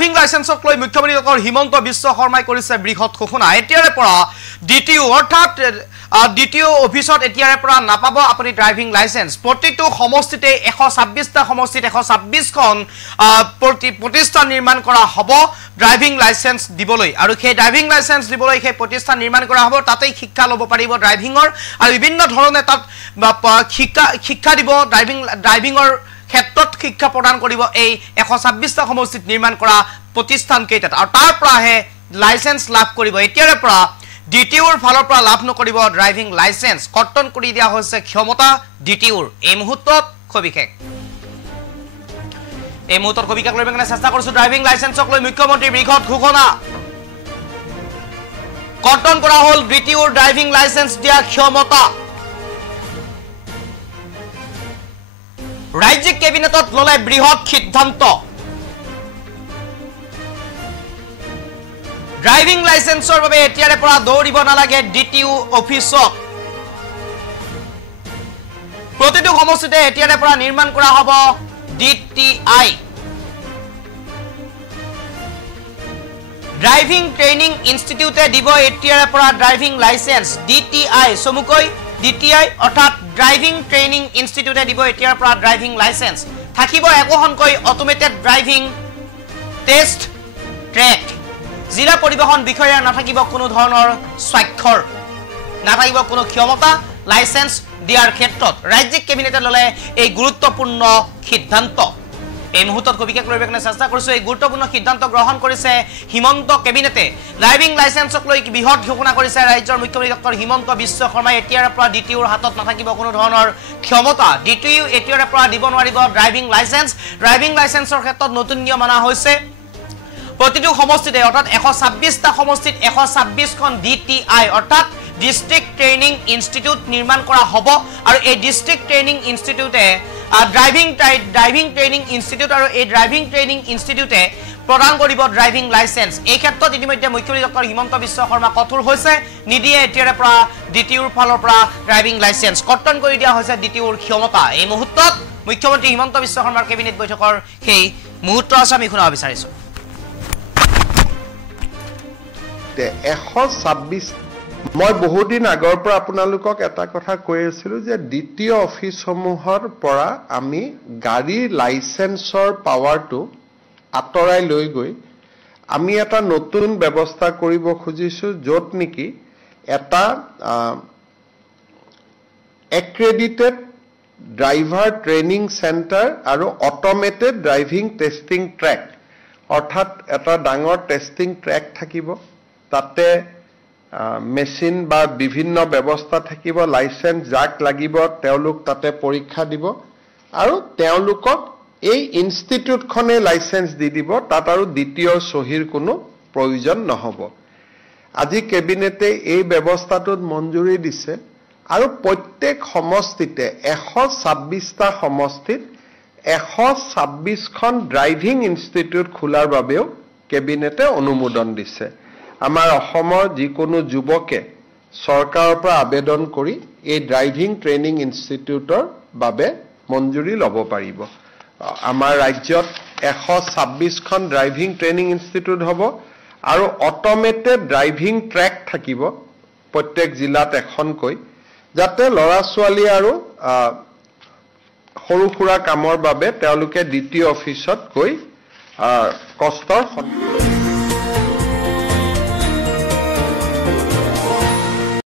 driving লাইসেন্সক লৈ মুখ্যমন্ত্ৰী doctor Himanta Biswa শৰ্মাই কৰিছে বৃহৎ ঘোষণা এতিয়াৰে পৰা ডিটিও অৰ্থাৎ ডিটিও অফিসত এতিয়াৰে পৰা নাপাব আপুনি ড্ৰাইভিং লাইসেন্স প্ৰতিটো সমষ্টিতে 126টা সমষ্টিত 126খন প্ৰতিষ্ঠান নিৰ্মাণ কৰা হ'ব ড্ৰাইভিং লাইসেন্স দিবলৈ আৰু সেই ড্ৰাইভিং লাইসেন্স দিবলৈ সেই প্ৰতিষ্ঠান নিৰ্মাণ কৰা হ'ব তাতেই শিক্ষা ল'ব পাৰিব ড্ৰাইভিংৰ আৰু বিভিন্ন ধৰণে তাত শিক্ষা দিব ড্ৰাইভিংৰ ক্ষেত্ৰত শিক্ষা প্ৰদান কৰিব এই 126টা সমষ্টিত নিৰ্মাণ কৰা প্ৰতিষ্ঠান কেইটাত আৰু তাৰ পৰাহে লাইসেন্স লাভ কৰিব এতিয়াৰে পৰা ডিটিওৰ ফালৰ পৰা লাভ নকৰিব ড্ৰাইভিং লাইসেন্স কৰ্তন কৰি দিয়া হৈছে ক্ষমতা ডিটিওৰ এই মুহূৰ্তত খবিশেষ লৈ মানে চেষ্টা কৰিছো ড্ৰাইভিং লাইসেন্সক লৈ মুখ্যমন্ত্ৰীৰ বৃহৎ ঘোষণা কৰ্তন কৰা হ'ল ডিটিওৰ ড্ৰাইভিং লাইসেন্স দিয়া ক্ষমতা ৰাজ্যিক কেবিনেটত ললে বৃহৎ সিদ্ধান্ত ড্ৰাইভিং লাইসেন্সৰ বাবে এতিয়াৰে পৰা দৌৰিব নালাগে ডিটিও অফিসত প্ৰতিটো সমষ্টিতে এতিয়াৰে পৰা নিৰ্মাণ কৰা হ'ব ডিটিআই ড্ৰাইভিং ট্ৰেইনিং ইনষ্টিটিউটে দিব এতিয়াৰে পৰা ড্ৰাইভিং লাইসেন্স ডিটিআই চমুকৈ ডিটিআই অৰ্থাৎ ড্ৰাইভিং ট্ৰেইনিং ইনষ্টিটিউটে দিব এতিয়াৰ পৰা ড্ৰাইভিং লাইসেন্স থাকিব একোখনকৈ অটোমেটেড ড্ৰাইভিং টেষ্ট ট্ৰেক জিলা পৰিবহন বিষয়াৰ নাথাকিব কোনো ধৰণৰ স্বাক্ষৰ নাথাকিব কোনো ক্ষমতা লাইসেন্স দিয়াৰ ক্ষেত্ৰত ৰাজ্যিক কেবিনেটে ললে এই গুৰুত্বপূৰ্ণ সিদ্ধান্ত এই মুহূৰ্তত কবিকে লৈ বেকনে চেষ্টা কৰিছো এই গুৰুত্বপূৰ্ণ সিদ্ধান্ত গ্ৰহণ কৰিছে হিমন্ত কেবিনেটে ড্ৰাইভিং লাইসেন্সক লৈ বৃহৎ ঘোষণা কৰিছে ৰাজ্যৰ মুখ্যমন্ত্ৰী ডক্টৰ হিমন্ত বিশ্ব শৰ্মাই এতিয়াৰ পৰা ডিটিওৰ হাতত নাথাকিব কোনো ধৰণৰ ক্ষমতা ডিটিও এতিয়াৰ পৰা দিব নোৱাৰিব ড্ৰাইভিং লাইসেন্সৰ ক্ষেত্ৰত নতুন নিয়ম আনা হৈছে প্ৰতিটো সমষ্টিতে অৰ্থাৎ 126টা সমষ্টিত 126খন ডিটিআই অৰ্থাৎ ডিস্ট্ৰিক্ট ট্ৰেইনিং ইনষ্টিটিউট নিৰ্মাণ কৰা হ'ব আৰু এই ডিস্ট্ৰিক্ট ট্ৰেইনিং ইনষ্টিটিউটে ড্ৰাইভিং ট্ৰেইনিং ইনষ্টিটিউট আৰু এই ড্ৰাইভিং ট্ৰেইনিং ইনষ্টিটিউটে প্ৰদান কৰিব ড্ৰাইভিং লাইসেন্স এই ক্ষেত্ৰত ইতিমধ্যে মুখ্যমন্ত্ৰী ডক্টৰ হিমন্ত বিশ্ব শৰ্মা কঠোৰ হৈছে নিদিয়ে এতিয়াৰে পৰা ডিটিওৰ ফালৰ পৰা ড্ৰাইভিং লাইসেন্স কৰ্তন কৰি দিয়া হৈছে ডিটিওৰ ক্ষমতা এই মুহূৰ্তত মুখ্যমন্ত্ৰী হিমন্ত বিশ্ব শৰ্মাৰ কেবিনেট বৈঠকৰ সেই মুহূৰ্ত আছে আমি শুনাব বিচাৰিছো 126 মই বহুদিন আগৰ পৰা আপোনালোকক এটা কথা কৈ আছিলো যে দ্বিতীয় অফিসসমূহৰ পৰা আমি গাড়ী লাইসেন্সৰ পাৱাৰটো আতৰাই লৈ গৈ আমি এটা নতুন ব্যৱস্থা কৰিব খুজিছো যত নেকি এটা এক্ৰেডিটেড ড্ৰাইভাৰ ট্ৰেইনিং সেন্টাৰ আৰু অটোমেটেড ড্ৰাইভিং টেষ্টিং ট্ৰেক অৰ্থাৎ এটা ডাঙৰ টেষ্টিং ট্ৰেক থাকিব তাতে মেচিন বা বিভিন্ন ব্যৱস্থা থাকিব লাইসেন্স যাক লাগিব তেওঁলোক তাতে পৰীক্ষা দিব আৰু তেওঁলোকক এই ইনষ্টিটিউটখনে লাইসেন্স দি দিব তাত আৰু দ্বিতীয় সহিৰ কোনো প্ৰয়োজন নহব আজি কেবিনেটে এই ব্যৱস্থাটোত মঞ্জুৰি দিছে আৰু প্ৰত্যেক সমষ্টিতে 126টা সমষ্টিত 126খন ড্ৰাইভিং ইনষ্টিটিউট খোলাৰ বাবেও কেবিনেটে অনুমোদন দিছে আমাৰ অসমৰ যিকোনো যুৱকে চৰকাৰৰ পৰা আবেদন কৰি এই ড্ৰাইভিং ট্ৰেইনিং ইনষ্টিটিউটৰ বাবে মঞ্জুৰি ল'ব পাৰিব আমাৰ ৰাজ্যত 126খন ড্ৰাইভিং ট্ৰেইনিং ইনষ্টিটিউট হ'ব আৰু অটোমেটেড ড্ৰাইভিং ট্ৰেক থাকিব প্ৰত্যেক জিলাত এখনকৈ যাতে লৰা ছোৱালী আৰু সৰু সুৰা কামৰ বাবে তেওঁলোকে দ্বিতীয় অফিসত গৈ কষ্টৰ